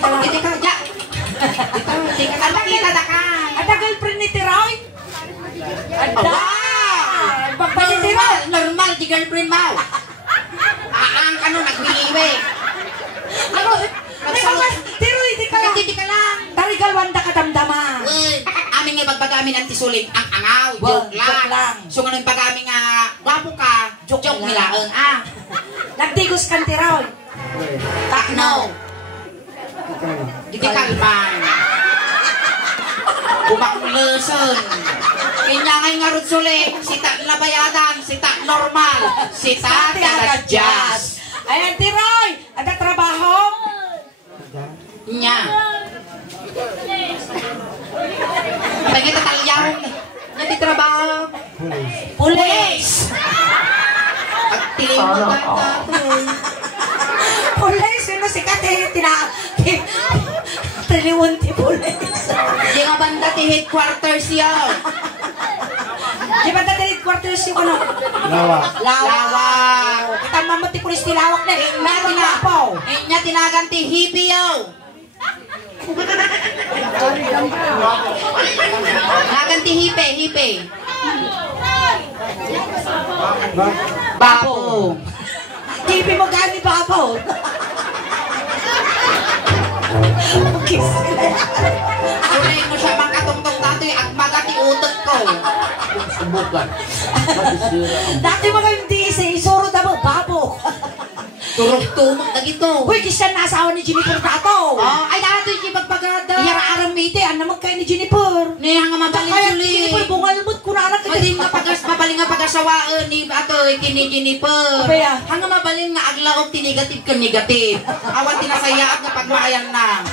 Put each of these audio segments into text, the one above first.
ka lang. Hindi ka, ja. Hindi ka makita na ka. Ada girlfriend ni Tiroy? Ada! Pagpalit Tiroy! Normal, di girlfriend mo. Ang ano, nagwiliwe. Ano? Tiroy, di ka lang. Hindi ka lang. Tarigal wanda ka damdama. Uy, aming nga pagpag-amin ang tisuling ang angaw. Wow, Joke lang. So nga nung pag-amin nga, wapo ka, joke nila. Nagdigos kan Tiroy. Takno. Di ka kalman. Bumakleson. Kanya ngay nga rutsuling, sita labayadan, sita normal, sita tagas. Ayan Tiroy, ada trabaho? Nya. Pagkita talyahong nya di trabaho. Pulis. Pagtiling mo tatatoy. Pulis, sino si Kate? Tiniwan ti pulis. Di nga banda ti headquarters yun. Di ba dati headquarters yung ano? Lawak. Kita mamot ti pulis ti lawak na. Nya tinagan ti hippie Tinagan ti hipe. Babo. Hippie mo gani babo. Kulay mo siya makatungtong dati at magati utot ko. Subukan. Dati mga hindi isuro na mo, babo. Turok-tumok na gito. Uy, kisyan na asawa ni Jennifer Tato. Ay, dati yung pagpagada. Iyara-aram mite, naman kayo ni Jennifer. Niya nga mabalin Kaya suli. Jennifer, bungalmot ko na anak ka. Mabalin nga pag-asawaan ni ato, kini Jennifer. Abaya. Hanga mabalin nga aglaok ti negative ka negative. Awan tinasayaat nga pagmaayan na.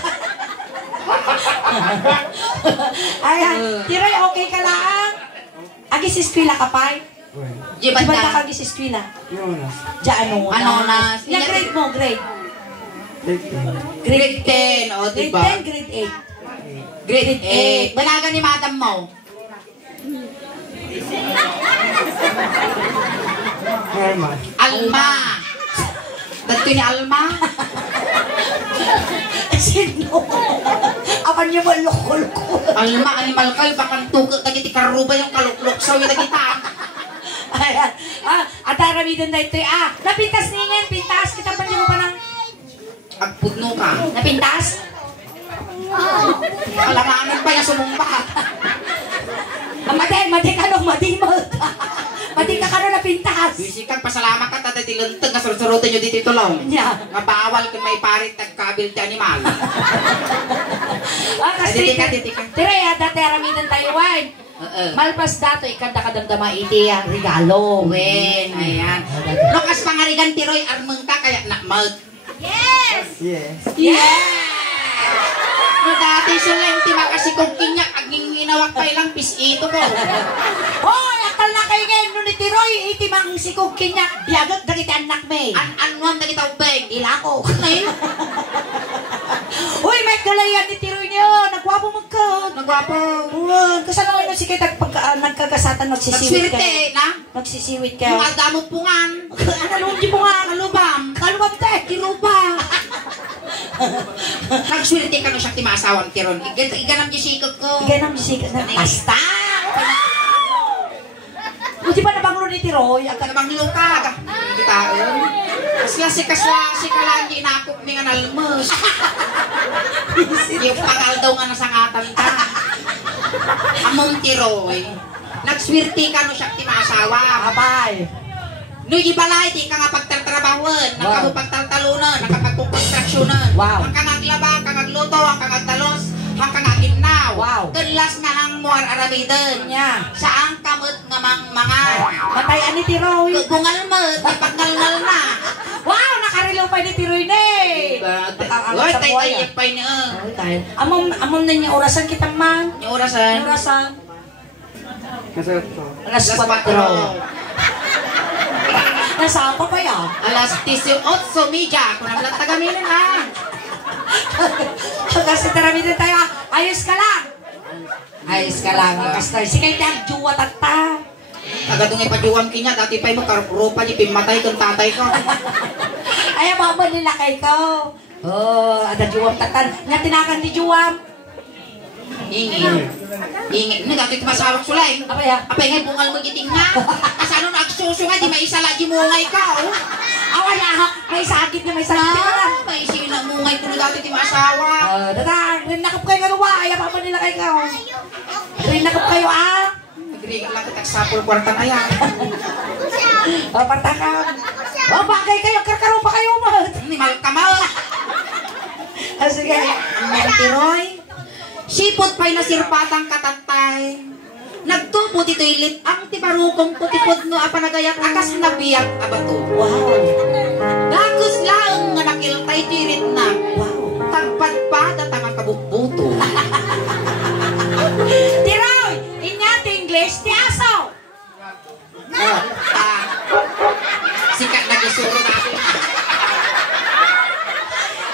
Ayan, Tiroy, okay ka lang? Agis eskwela ka pa? Di ba Di ba na? agis eskwela? Diya ano na? Ano na? Ilang grade mo, grade? Grade 10, o Grade diba? 10, grade 8. Grade 8. Balaga ni madam mo. Alma. Dito ni Alma. Sino? Apan niyo ba lokol ko? Alma, animal kayo, bakang tukot na kiti karuba yung kaluklok sa yung kita. Ayan. Atara mi doon na ito. Napintas niyan, pintas. Kita pa niyo pa ng... Agpudno ka. Napintas? Alanganan pa yung sumumpa. Madi ka nung madi mo. Madi ka nung napintas. Bisikan, pasalamat ka, tatay tilenteng nga surut-surutin nyo dito tulong. Yeah. Nga bawal kung may parit nagkabil ti animal. Kasi, Titika. Tira, dati aramidan tayo, wine. Malpas dato, ikanda ka damdama iti ang regalo. Wen, ayan. Lukas pangarigan tiroy, armeng ka, kaya nakmag. Yes! No, dati siya ti makasikong kinyak, aging ginawak pa ilang pisito ko. Hoy, akal na kayo ngayon, nun ni Tiroy, iti mang sikog kinyak, biyagat na kita anak may. Anuan na kita ubeng. Ilako. Uy, may galayan ni Tiroy niyo, nagwapo magkod. Nagwapo. Kasano ano si kayo nagkagasatan, nagsisiwit Nagswerte kayo. na. Nagsisiwit Yung kayo. aldamot pungan. Ano di mo nga? Kalubam. Kalubam te. Kirubam. Nagswerte ka no siya ti maasawang tiron. Iganam di sikot ko. Ganang sikat na. Basta! Di ba nabanglo ni Tiroy? Ang kanabang luka. Kita, kasla-si kalang ginakop ni nga nalmos. Yung pangal daw nga nasangatan ka. Among tiroy. Nagswerte ka no siya ti maasawa. Abay. No ibalay di ka nga pagtatrabahuan, nakapagtaltalunan, nakapagkonstruksyonan. Wow. Ang kangaglaba, kangagluto, ang kangagtalos, ang kangaginaw. Wow. Kanlas nga ang muar aramidan. Nya. Saang kamot nga mangan. Matayan ni Tiroy. Gungalmat, ipagnalnal na. Wow, nakarilaw pa ni Tiroy na eh. Uy, tay-tay pa niya. Amom na niya orasan kita man. Yung orasan. Orasan. Alas 4. Nasaan pa ba yan? Alas 18:30. Kung naman tagaminin ha. Kasi taramitin tayo. Ayos ka lang. Ayos ka lang. Basta si kayo tiyang juwa tata. Agadong ipajuwang kinya. Dati pa mo karupa niya pimatay kung tatay ko. Ay, mga manilakay ko. Oh, ada juwam tatan. Nga tinakan di juwam. Ingin. Ini dati masawak sulay. Apa ya? Apa yang bungal mo giting nga? Kasano nagsuso nga, di maisala di mungay ka, oh. Awan na, may sakit na may sakit na. May sina mungay ko dati di masawa. Datang, rinakap kayo karuwa. Ayaw pa nila kayo. Rinakap kayo, ah. Nagrigal lang kita sa pulkwartan ayan. Partakan. Bagay kayo, karkaro pa kayo, man. Ni malkamal. Sige. Mentiroy. Sipot pa'y nasirpatang katatay. Nagtupot ito'y lit ang tibarukong putipod no apanagayak akas nabiyak abato. Wow. Dagos lang nga nakiltay tirit na. Wow. Tagpad pa datang kabukbuto. Tiroy, inyat English, ti aso. Sikat na gisuro natin.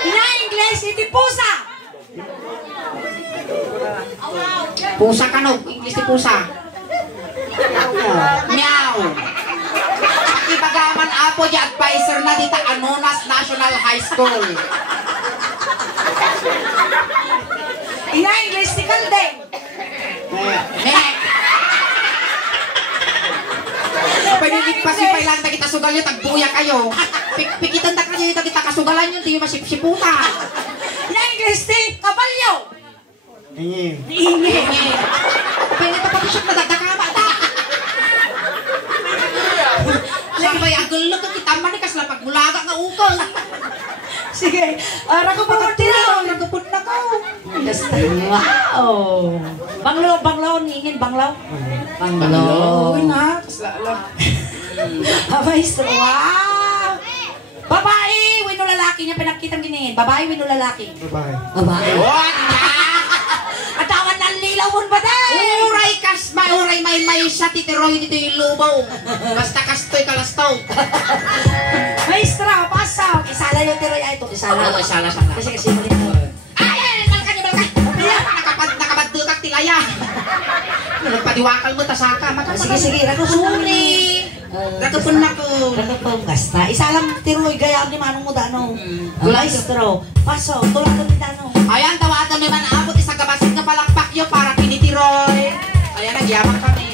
Inya English, iti pusa. Pusa ka no, English ni pusa. Meow. Pakibagaman apo di advisor na dita Anonas National High School. Inya English, ti kaldeng. Panigit pa si Pailanda kita sugal nyo, tagbuya kayo. Pikitan na kayo kita kasugalan nyo, di masipsiputa. Inya English, ti kabalyo. Ingin. Ingin. Pinita pa siya nadadakama ta. Sabay agol lang kita manikas lang pagmulaga nga ukol. Sige, rakupon mo tiro. Nagupod na ko. Wow. Banglaw, ingin banglaw. Uy na, kaslala. Maestro, wow. Babae, wino lalaki niya pinakitang giniin. Babae, wino lalaki. Bye-bye. Babae. What na? Atawan ng lilawon ba day? Uray kas, uray may sa titiroy dito yung lubaw. Basta kastoy kalastaw. Maestro, pasok. Isala yung tiroy. Ay, ito, isala. Sala. Kasi mo nito. Ay, balkan. Nakabadukak tilaya. Nagpadiwakal mo tasaka. Sige, Sorry. Rakupon na ko. Rakupon, gasta. Isalang tiroy, gaya ni Manong mo dano. Maestro, pasok. Tulad ni dano. Ayan, tawatan naman abot isang gabasit na palakpak nyo para kinitiroy. Ayan, nagyamang kami.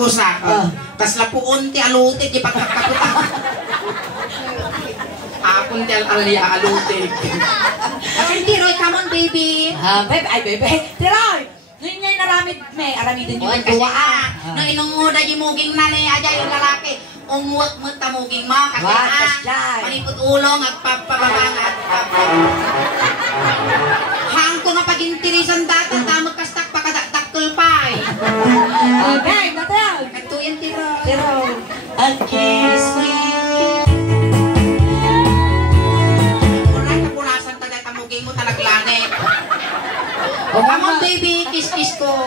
Pusa. Kas lapuon ti alutik di pagkakaputan. Apon ti alia alutik. Akin tiroy, come on baby. Bebe. Tiroy! Ngayon ngayon aramid din yung Kasi duwa. no inunguda di muging nanay aja yung lalaki. Umuot mo tamuging mo kasi manipot ulong at papababang at hangko nga pagintirisan datan tamag kastak pakadakdaktul pay. Okay, natang. Katuyan tiro. Tiroy. I'll kiss me. Unay kapunasan taday tamuging mo talaglane. Come on baby, kiss ko.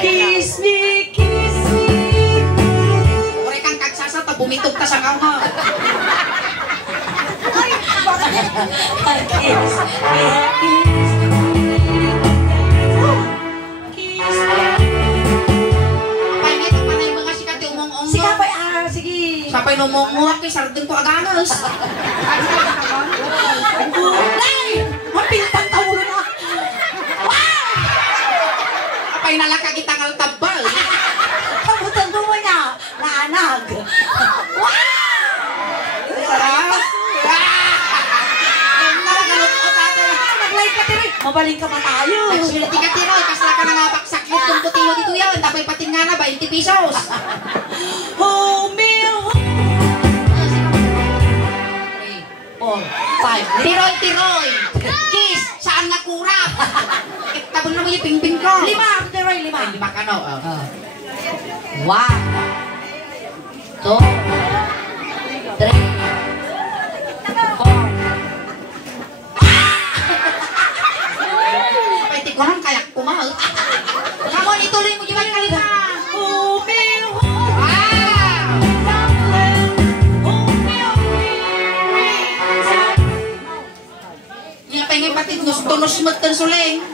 Kiss me. Ore kang kagsasa ta bumitog ta sa kama. Kiss me. Kapay nomonguak kay sardin ko aganos. Ay! Mapintang tawulo na! Wow! Kapay nalaka kitang altabal. Kabutan mo niya! Naanag! Wow! Sarap! Nalagalot ko tato. Nag-like ka tiri! Mabaling ka pa tayo! Nagsulati ka tiroy, kasla ka na nga paksaklit kung putilo dito yan. Tapay pating nga na, 20 pesos. Home me home! 4, 5. Tiroy. Kiss, saan nga kurap? Tabon na mo yung ping-ping ko. 5, Tiroy, 5. Ay, 5 ka no. 1, 2, 3, 4. Pwede ko lang kayak kumahal. Kamu ituloy mo yung kalita. Yung pengen pati tunos mo tan suling.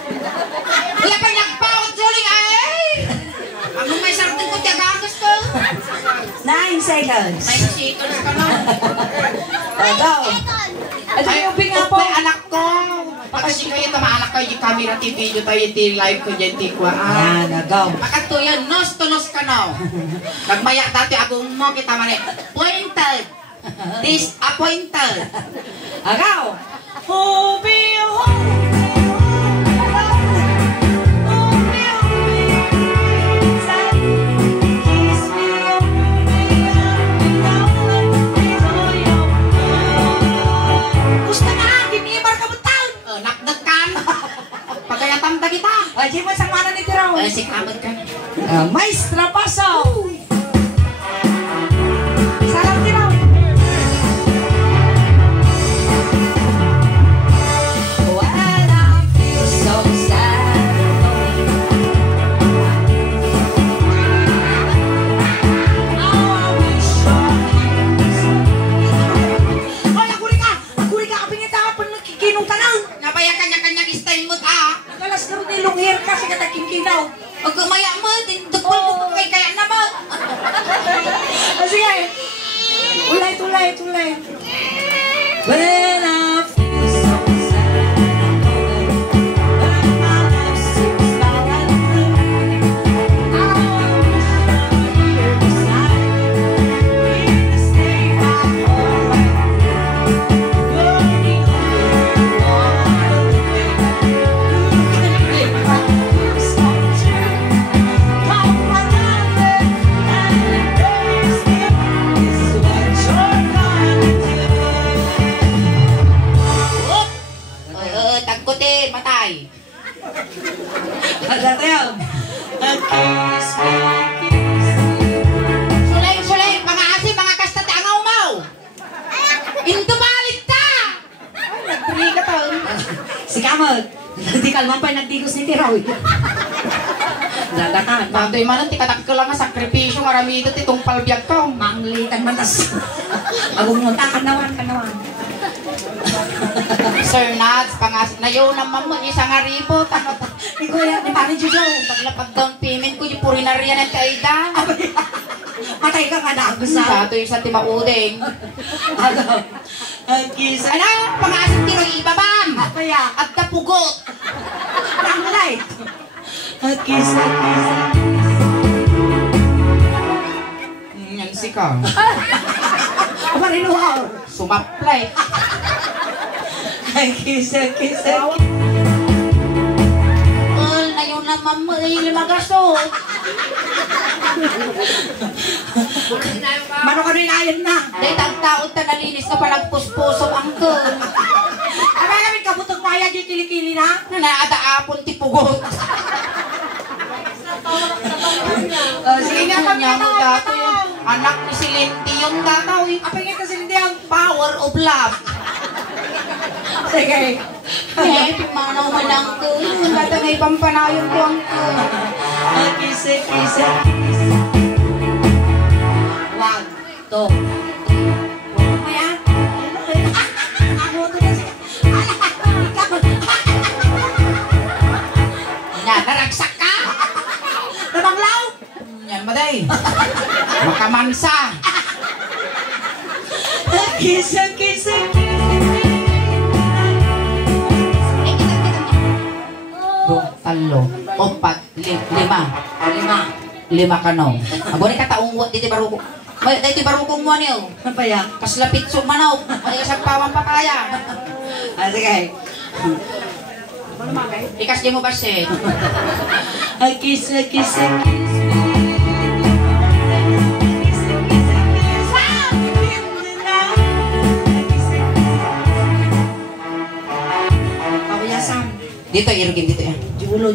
Wala pa nagpaot suling ay. Ano may sarting ko tiyagangas ko? 9 seconds. May seconds ka na. Go. Ay, yung nga po. Anak ko. Kasi kayo ito maanak ko yung camera TV video tayo yung live ko dyan tikwa. Yan, go. Makato yan, nos ka na. Nagmaya dati agong mo kita mani. Pointed. Disappointed. Agaw. Gusto na, ginibar ka butang. Nakdekan. Pagayatan ta kita. Ay, di mo sa mana ni Tiraw. Si kamot ka. Maestra Paso. Sarap Tiraw. When I feel so sad, oh, I wish your hands. Ay, akuri ka, kapingit ka, panakikinong ka na. Napaya kanya-kanyang style mo ta. Nakalas na rin ilunghir ka, kasi katakingkinaw. Pag kumaya mo, dukol mo kay kaya naman. Sige. Ulit. When I feel so sad, when my love seems foul and blue, I wish you were here beside me in the state I hold. You're the only one who can make my dreams come true. Come my love and embrace me. Is what you're gonna do. Tagkote, matay. Agatayaw. Sulay, mga asi, mga kastate, angaw mau. Intumalit ta. Nagpuli ka to. Si Kamag. Hindi kalman pa nagdigos ni Tiraw. Dadakan. Bantoy man, tikatak ko lang nga sakripisyo, marami ito, itong palbiag ko. Manglitan matas. Agong munta, kanawan. Sir Nads, pangasin na yun naman mo, isang aribo, tanot. Ni Kuya, ni Pari Judo. Paglapag down payment ko, yung puri na riyan ang kaida. Matay ka nga na ako sa. Sato yung sa timaudeng. Agaw. Agkisa. Ano? Pangasin tiro ibabam. Kaya, At tapugot. ang light. Agkisa. Yan si ka. Marinuhaw. Sumaplay. Agkisa. Na yun naman mo, limagaso. Mano ka rin ayon na. Dahil tagtaot na nalinis na palagpuspusok ang ko. Abay kami kabutog payag yung kilikili na. Naadaapon ti pugot. Sige nga kami Niya mo dato na. yun. Anak ni si Lindy yung dataw. Apay nga kasi hindi ang Power of love. sige. Eh, pimanaw man ang ko. Data may pampanayon ko ang ko. Agkisa. 1, 2, 3. Maya. Ako to na siya. Naragsak ka. Nabanglaw. Yan maday. Makamansa. Agkisa. Talo, opat, lima. 5 ka no. Abo ni kataong dito baro ko. May dito baro ko mo niyo. Napaya. Kaslapit sug manaw. Ay sa pawang papaya. Sige. Ikas di mo base. Agkisa. Dito, irugin dito yan. Julo.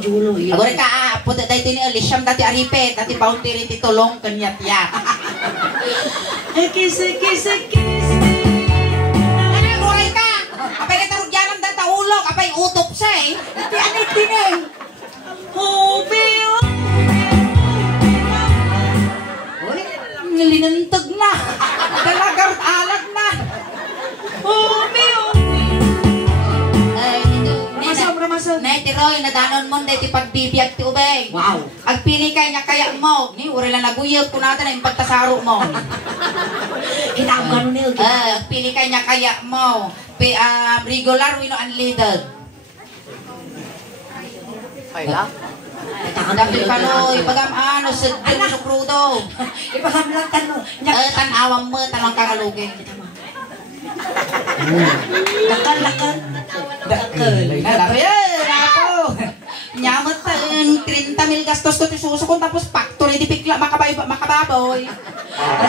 Agora ka, po dahil ito ni Alisham, dati aripet, dati bounty rin titulong, kanyat ya. Kiss. Ano, agora ka? Apay ka tarugyan ng datahulog, apay utop siya eh. Ati anit din eh. Uy, linantag na. Talagang alag na. Ay, ito. Ramasam. Nay, tiroy, nadanon mo, dahil pagbibiyag ti ubeng. Wow. Agpili kay niya kaya mo. Ni, uri lang naguyot ko natin na yung pagtasaro mo. Kinang ganun nil. Agpili kay niya kaya mo. Regular, wino unleaded. Dapil kaloy, pagam ano, sedil no crudo. Ipahamlatan mo. Tanawang mo, tanong kakalugin. Lakal. Dapat ako. Nyamot ta 30,000 gastos ko tisusukon tapos factory di pikla makababoy.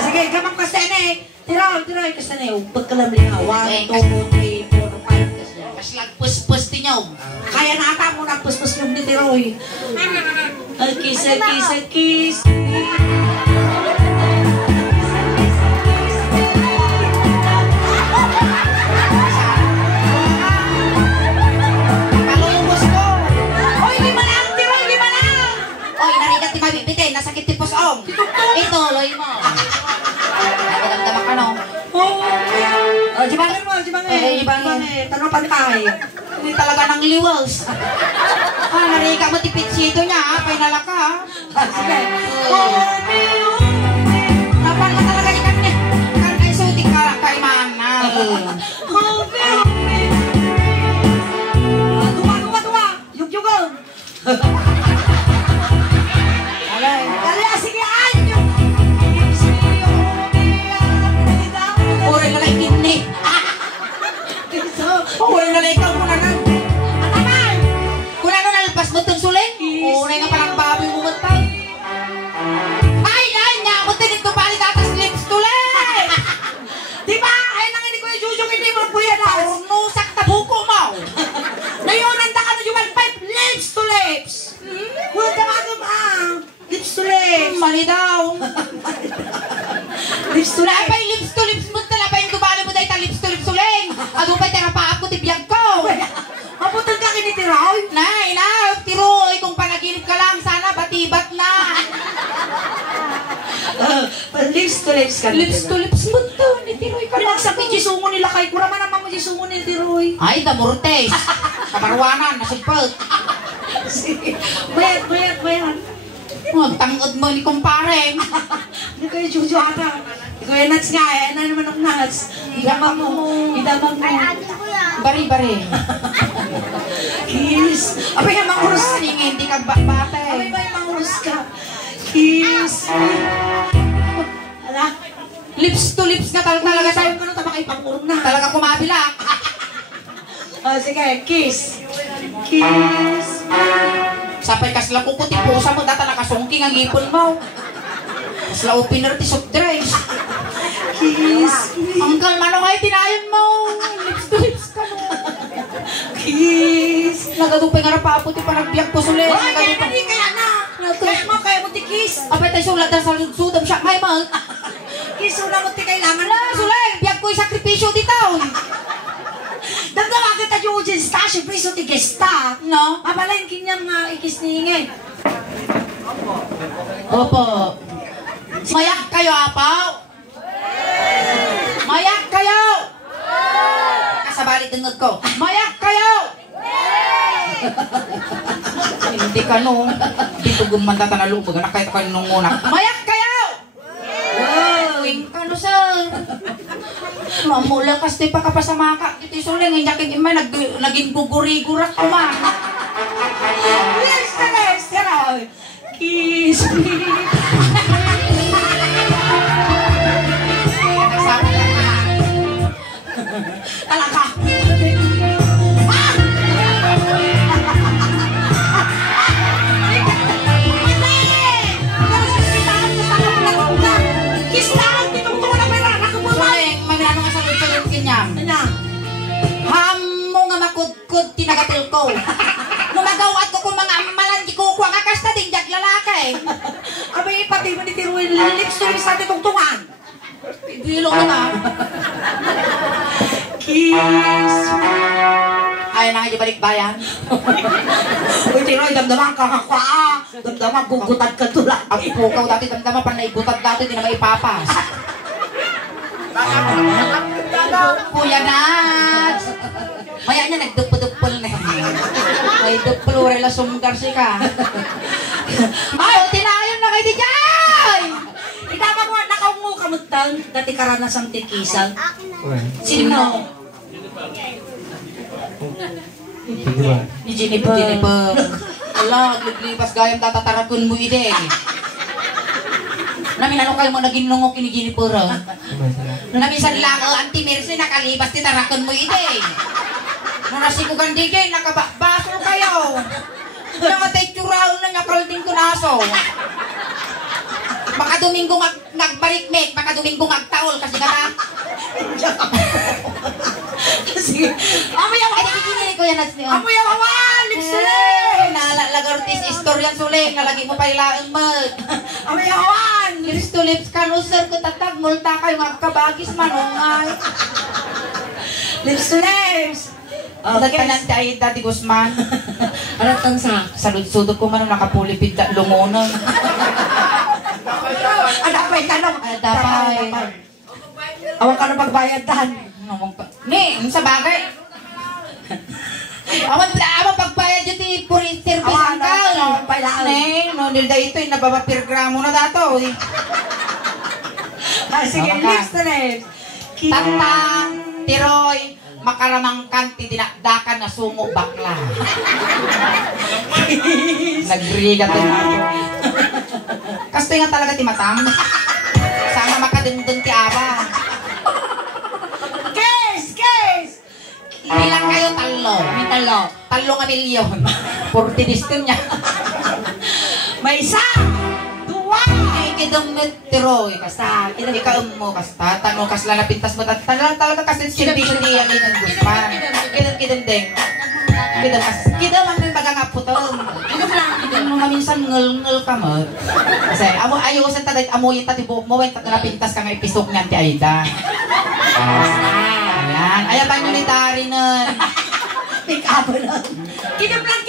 Sige, gamang kasi na eh. Tiroy kasi na eh. Pagkalam liha. 1, 2, 3, 4, 5. Kas lagpus-pus ti nyo. Kaya na ata mo na puspus yung ni Tiroy. Kiss. Palubos ko. Oy, lima lang, Tiroy, lima lang. Oy, narigat ti mabibitin, nasakit ti pusong. Ito, loy mo. Nagdamdama ka no. Jibangin mo. Tanong pantay. Hindi talaga ng liwas. Narigat mo ti pitsito niya, painala ka. Sige. Tapan mo talaga ikan niya. Kan kay suti ka kay mana. Tuwa. Yugyugaw. Dali, sige, anyo. Uri na lang kini. Uri na lang ikaw muna na. Ataman. Kung ano nalpas mo itong suling? Uri nga palang baboy mo matay. Ay, mo tinit ko pali tatas lips tuloy. Diba? Ay, nang hindi ko yung jujung hindi mo buya na. Nusak na buko mo. Ngayon, ka na yung 5 lips to lips. Huwag ka lips to lips. Mali daw. Lips to lips. Lapay lips to lips mo tala pa yung dubali mo dahil ta lips to lips suling. Agupay terapaap ko tibiyag ko. Maputol ka kinitiraw. Nay, tiroy, kung panaginip ka lang, sana batibat na. Lips to lips ka. Lips to lips mo to, ni tiroy ka lang. Pinagsabi jisungo nila kay Kura man naman mo jisungo ni Tiroy. Ay, damurtes. Kabarwanan, nasipot. Bayat. Tangod mo ni kumpare. Hindi ko yung juju ata. Hindi ko yung nuts nga eh. Ano naman ang nuts? Idamang mo. Bari-bari. Kiss. Abay nga mangurus. Siningin, di ka bate. Abay ba yung mangurus ka? Kiss. Ala. Lips to lips nga talaga Sabi tayo. ko nung tama kayo pang-urong na. Talaga kumabila. Sige, kiss. Kiss. Sapay kasla ko puti pusa mo data nakasungking ang ipon mo. Kasla opener ti soft drinks. Kiss. Angkal manong ay tinayon mo. Lips to lips ka mo. Kiss. Nagadupay nga pa puti pa nagbiyak po sulit. Oy, kaya na. Kaya mo ti kiss. Apay tayo sulat sa sudam siya may mag. Kiss una mo ti kailangan Wala, sulit. Biyak ko'y sakripisyo di taon. Dagdawa kita yung ujin stasyo, priso ti gesta. No? Mabalayin kinyang ikis ni Ingay. Opo. Mayak kayo, apaw. Mayak kayo. Kasabali dengag ko. Mayak kayo. Hindi ka no. Dito gumanda ta na lubag. Anak kayo ka nung una. Mayak kayo. Wing ka no, sir. Mamula kasi pa kapasama ka. Ito yung suling. Hindi aking ima. Naging guguri-gurak ko ma. Yes, Sarah. Kiss me. Nagsabi ka na. Talaga. Suling, maminano nga sa lutsulun kanyang. Ano? Hamo nga makudkud tinagatil ko. eh. Abay, pati mo ni Tiruin lips to lips natin tungtungan. Bilong mo na. Kiss. Ayaw na nga di balik bayan. Uy, Tiroy, damdaman ka kakwa. Damdaman, gugutad ka tulad. Ang pukaw dati damdama pa naibutad dati, di na maipapas. Kuya Nats! Maya niya nagdupul-dupul na. May dupul relasyon karsi ka. Ay, tinayon na kayo di Jay! Itama mo, nakaungo ka mo dati karanasang tikisan. Sino? Ni Jennifer. Jennifer. Ala, naglipas gayam tatatarakun mo ide. Namin ano kayo mo naging lungok ni Jennifer. Namisan lang, Auntie Mercy, nakalibas ti tarakun mo ide. Nung nasikugan di kayo, nakabasol kayo. Nangatay tsuraw na niya kalding kunaso. Baka Domingo nagbarikmek, baka Domingo magtaol kasi ka ba? Sige. Amoy ang Ay, nakikinig ko yan na siya. Amoy ang awan! Lips to lips! Nalagartis istoryan suling, nalagi mo pailaan mo. Amoy ang awan! Lips to lips ka no sir, kutatag, multa kayo magkabagis manungay. Lips to lips! Nagtanan tayo Daddy Guzman. Ano tansa? Salud-sudod ko man nakapulipid na lumonon. Adapay ka nung. Adapay. Awang ka na pagbayad dan. Ni, sa bagay. Awan pagbayad yun ti puri service Awan, angkal. awan, pailaan. Ne, no nilda ito nababapirgramo na dato. Sige, Awan ka. lips to lips. Tantang, tiroy, makaramang kanti dinakdakan na sumo bakla. Nagrigat din ako. Kasto nga talaga ti matam. Sana makadundun ti aba. Kiss! Bilang kayo talo. May talo. Talo nga milyon. 40 diston niya. May isa! Dua! Ikidong tiroy. Kasta. Ikaw mo. Kasta. Tanong kasla na pintas mo. Talaga kasi silbi niya ng Guzman. Kidong ding. Kidong ang may bagang aputong. Kidong mga minsan ngel ka mo. Kasi ayaw sa taday amoy tati buhok mo. Napintas ka nga ipisok niyan ti Aida. Ayan. Ayaban nyo ni Tari nun. Pick up na. Kidum lang.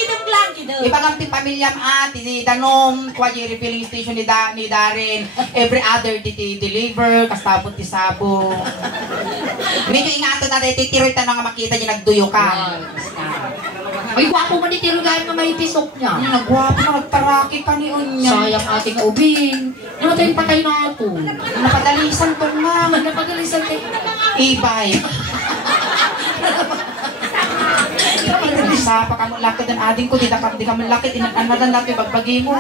Ibang ti pamilyam ti Danom, kwaji refilling station ni Darin, every other ti deliver, kastapot ti Sabo. Medyo ingato na ti tiroy tanong nga makita niya nagduyo ka. Ay, gwapo man ni Tirugan nga may pisok niya. Nagwapo na nagtaraki ka ni Unya. Sayang ating ubing. Natin patay na ako. Napadalisan to nga. Napagalisan kayo. Ibay. Sa pakamulakid ang ading ko, di ka malakid, inanadan natin bagbagi mo.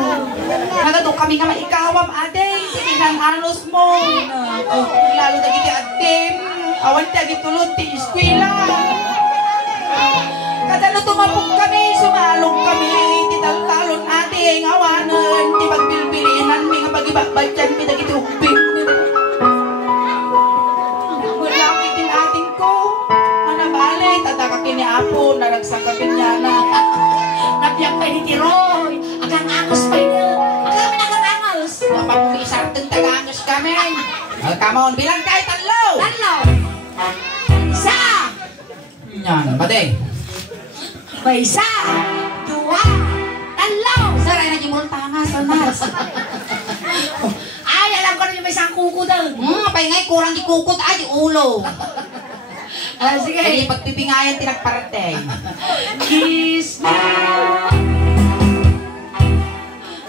Nagadok kami nga maikawam, ading, hindi nang anos mo. Lalo na giti adim, awan ti agitulod ti eskwela. Kada na tumapok kami, sumalong kami, ti taltalon ating awanan, ti pagbilbilihan, mi nga pag-ibakbad dyan, mi dagiti uping. Malakid din ating ko. Kini Apo, naragsakapin niya na. Nabiyak pa ni Tiroy. Agang angos pa niya. Agang angos. Napag-isartong taga-angos kami. Come on, bilang tayo, talo! Talo. Isa. Yan, bade. May isa. Dua. Talo. Sir, ay nagimultangas, anas. Ay, alam ko na yung may isang kuko daw. Paingay, kurang di kukot, ay, di ulo. Sige. Ay, pagpipingayan, tinagparate. Kiss me.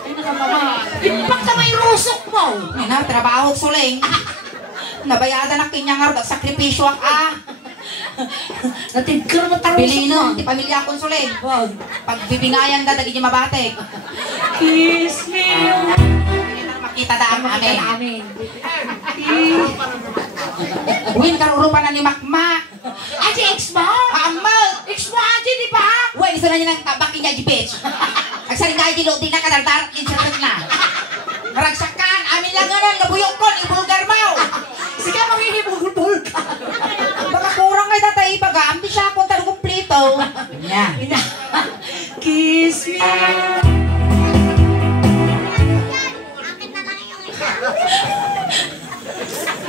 Ay, nakamama. Ipak ka may rusok mo. Ay na, trabaho suling. Nabayadan ang kinyang arot, sakripisyo ang Natigkar mo tarusok mo. Bilino, di pamilya akong suling. Pagpipingayan ka, dagi di mabatek. Kiss me. Makita daan kami. Amin. Win, karurupan na ni Makmak. Aji, ex mo? Amal! Ex mo, Aji, di ba? Uy, isa na niya ng tabaki niya, bitch. Agsaring kaya di lodi na kadardar, inserted na. Maragsakan, amin lang ganun, nabuyok ko, ibulgar mo. Sige, manginibulbul ka. Baka kurang kay tatay, pag-aambi siya akong tanong kumplito. Yan. Kiss me.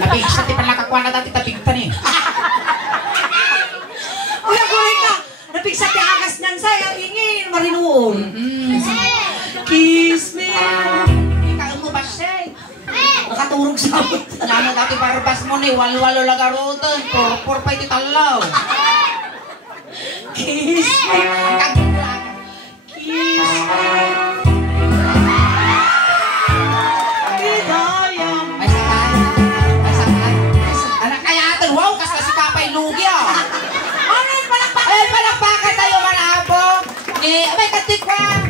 Napig sa ti panakakuha na dati tapigtan eh. Uy, ako rin ka. Napigsati agas nyan sa'yo. Ingin, marinuon. Kiss me. Ikaw mo ba siya? Nakaturog sa amin. Ano dati barbas mo ni, walo-walo lagarutan, por pa iti talaw. Kiss me. Kagulagan. Kiss me. Hidayang. May sakay. May sakay. Anak kaya atin, wow, kas na si Kapay Lugi ah. Ano yung palakpak? Ay, palakpakan tayo malabo. May katikwa.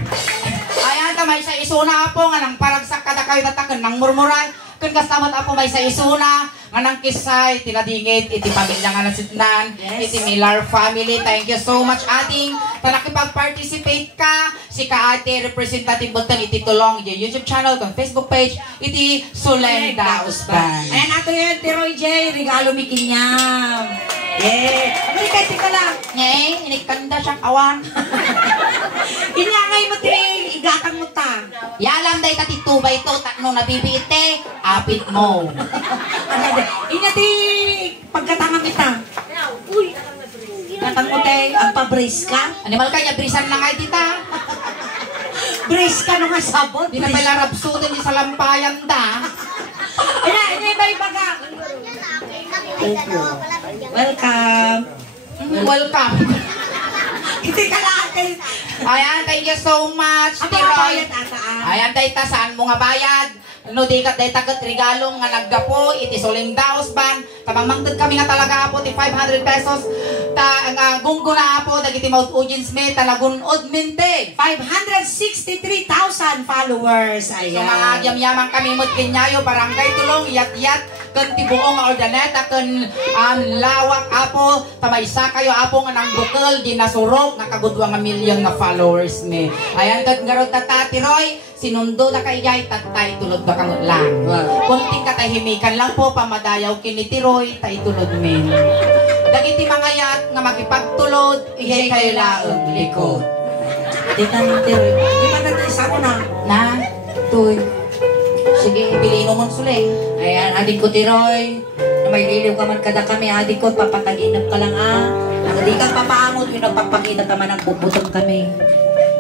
Ayan ta, may sa isuna po, nga nang paragsak kada kayo natakan ng murmuray. Kung kastamat ako may sa isuna, nga nang kisay, tinadingit, iti pamilya nga nasitnan, Yes. iti Miller family. Thank you so much, ating. Nakipag-participate ka, si ka-ate, representative butang iti tulong, yung YouTube channel, kung Facebook page, iti Sulenda Usban. Ayan, ato yun, Tiroy J. Regalo mi kinyam. Yeah. Hindi kasi ka lang. Ngayon, inikanda siyang awan. Inyangay mo, Tiroy. Igatang mo ta. Yalam day tatitubay to, tatno nabibiite, apit mo. Inya ti pagkatangan kita. Uy. Katang mo te, ang pa-brace ka. Animal ka niya, brisan na nga tita. Brace ka nung asabot. Di na pala rapsutin sa lampayan da. Ina iba-iba ka. Welcome. Welcome. Hindi ka natin. Ayan, thank you so much, Ang Tiroy. bayad ata. Ayan, dayta, saan mo nga bayad? No, di kat dayta kat regalo nga naggapo, iti Sulenda Usban. Tamang kami nga talaga apo, ti 500 pesos. Nga gunggo na apo, dagiti Mount Eugene Smith, talagunod minte. 563,000 followers. So Ayan. mga yam-yamang kami mo't kinyayo, barangay tulong, yat-yat, kan tibuong nga ordaneta, kan lawak apo, tamaysa kayo apo nga nang bukal, di nasurok, nga kagudwa nga milyon nga followers ni. Ayan, kat nga ron tatati Roy, sinundo na kay Yay, tatay tulod ba kang lang. Wow. Kunting katahimikan lang po, pamadayaw kiniti Roy, tay tulod min. Dagiti mga yat, nga magipagtulod, iyay kayo laang likod. Di ka nang Tiroy. Di ba natin isa ko na? Na, tuy. Sige, piliin mo sulay. Ayan, adik ko Tiroy. Na may liliw ka man kada kami, adik ko, papataginap ka lang ah. Ang di ka papaamot, yung nagpapakita ka man ang bubutong kami.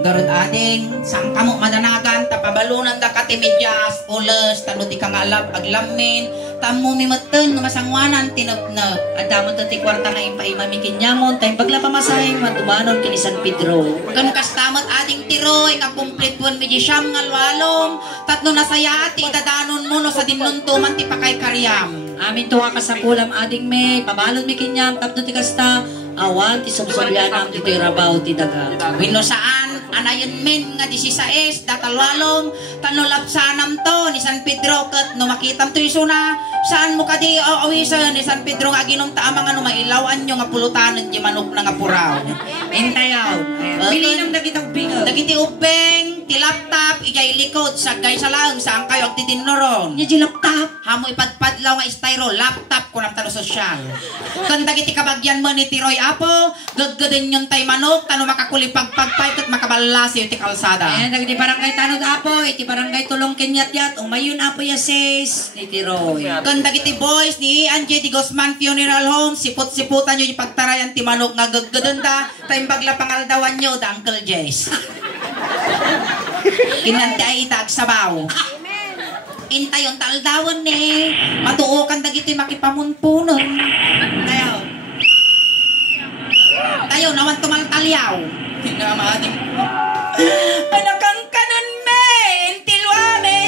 Darod ading, sang kamo madanagan, tapabalunan da katimidyas, ules, tano di ka nga aglamin, tamo mi meten, masangwanan, tinapnap. At damot na ti kwarta nga yung paimamikin niya mo, tayong pagla pamasay, matumanon kini San Pedro. Kan kastamot ading tiroy, nga kumplituan mi di siyam nga lwalong, tatno na saya ati, idadanon mo no sa dinuntuman ti pakay karyam. Amin tuwa ka sa kulam ading may, pabalon mi kinyam, tapno ti kasta, awan ti subsubyanam ti rabaw ti daga. Wino saan, anayon min nga 16, datalwalong, tanolapsanam to, ni San Pedro, kat no makitam to isuna, saan mo ka di awisan ni San Pedro nga ginom ta amang ano mailawan nyo nga pulutanan di manok na nga puraw. Entayaw. Pilinam na kitang bingag. Dagiti ubeng, ti laptop, ijay likod, sagay sa lang, saan kayo ang titinurong. Nya di laptop. Hamo ipadpadlaw nga styro, laptop ko ng talo sosyal. Kung dagiti kabagyan mo ni Tiroy Apo, gaggadin yung tay manok, tano makakulipagpagpay, at makabalasi ti kalsada. Ayan, dagiti barangay tanod apo, iti barangay tulong kinyat-yat, umayon apo yasis, ni Tiroy. Kung dagiti boys ni Anje di Guzman Funeral Home, siput-siputan nyo yung pagtarayan ti manok nga gaggadin da, tayong bagla pangaldawan nyo, da Uncle Jace. Kinanti ay itag sabaw. Intayon taldawan ni, matuokan dagiti makipamunpunon. Tayo naman tumaltalyaw. Tinamating. Anakang kanon me, intilwame,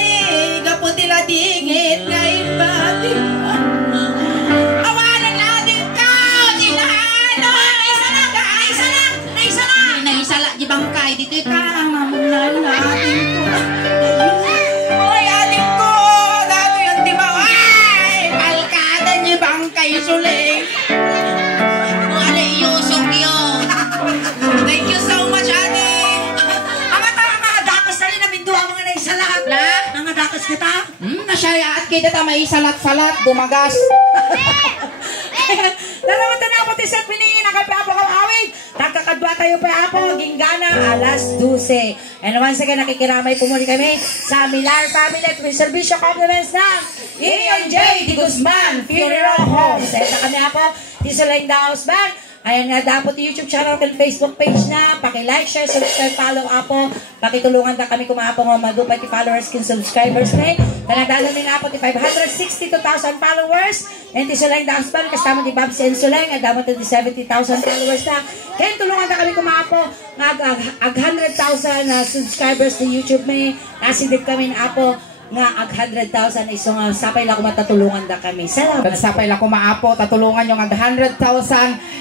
kaputila dingit na ibati. Awanan natin ka, dinahano. Naisala, di bangkay, dito ka, mamunan natin ko. Ay, ating ko, dato yung tibaw. Ay, palkada niyo bangkay suling. Thank you so much, Ate. Mga dakas na rin namin doon, mga naisalat. Na? Mga dakas kita. Nasyayaat kita ta may salat-salat, bumagas. Dalawa na po ti Seth Piningin, nakapapakawawin. Takakadwa tayo pa po, ginggana, alas 12. And once again, nakikiramay po muli kami sa Milar Family at Reservisyo Compliments ng ENJ Di Guzman Funeral Home. Sa ito kami po, Tisulay Daos Band. Ayan nga, dapat YouTube channel at Facebook page na. Paki-like, share, subscribe, follow po. Pakitulungan na kami kumapo mga madupay ti followers kin subscribers na Tanagdalo din po ti 562,000 followers. And ti Sulay Daos Band, kasama ti Babs and Sulay, nga dapat ti 70,000 followers na. Kaya tulungan na kami kumapo ag 100,000 subscribers ni YouTube may. Nasidip kami na po nga ag 100,000 iso nga sapay lang matatulungan da kami. Salamat. Sapay lang kumaapo, tatulungan yung ag 100,000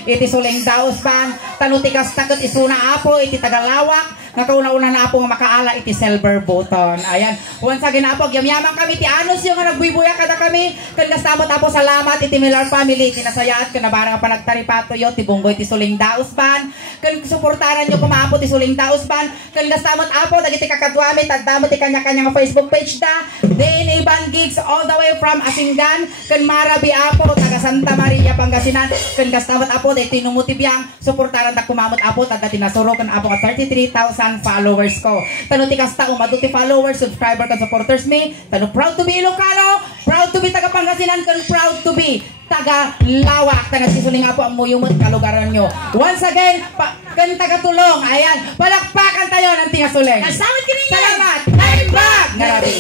iti Suling Daos Band, tanutikas takot isuna apo, iti Tagalawak, nga kauna-una na apo nga makaala iti silver button. Ayan, once again apo, yamyaman kami, ti anos yung nga nagbuibuya kada kami, kan gastamot apo, salamat iti Milar Family, tinasayaat, kan nabarang pa nagtaripato yun, ti Bunggoy ti Suling Daos Band, kan suportaran nyo kumaapo ti Suling Daos Band, kan gastamot apo, dagiti kakadwami, tagdamot ti kanya-kanyang Facebook page da, DNA Band Gigs all the way from Asingan, kan Marabi apo, taga Santa Maria Pangasinan, kan gastamot apo, dahil tinumutibiyang, suportaran na kumamot apo, taga tinasuro, kan apo ka 33,000 followers ko. Tano ti kasta, umaduti followers, subscriber kan supporters me, tano proud to be Ilocano, proud to be taga Pangasinan, kan proud to be taga Lawak, taga sisuling apo ang muyumot kalugaran nyo. Once again, kan taga Tulong, ayan, palakpakan tayo ng tinga suling. Kasama kiningan. Salamat! I'm back! Ngarabi.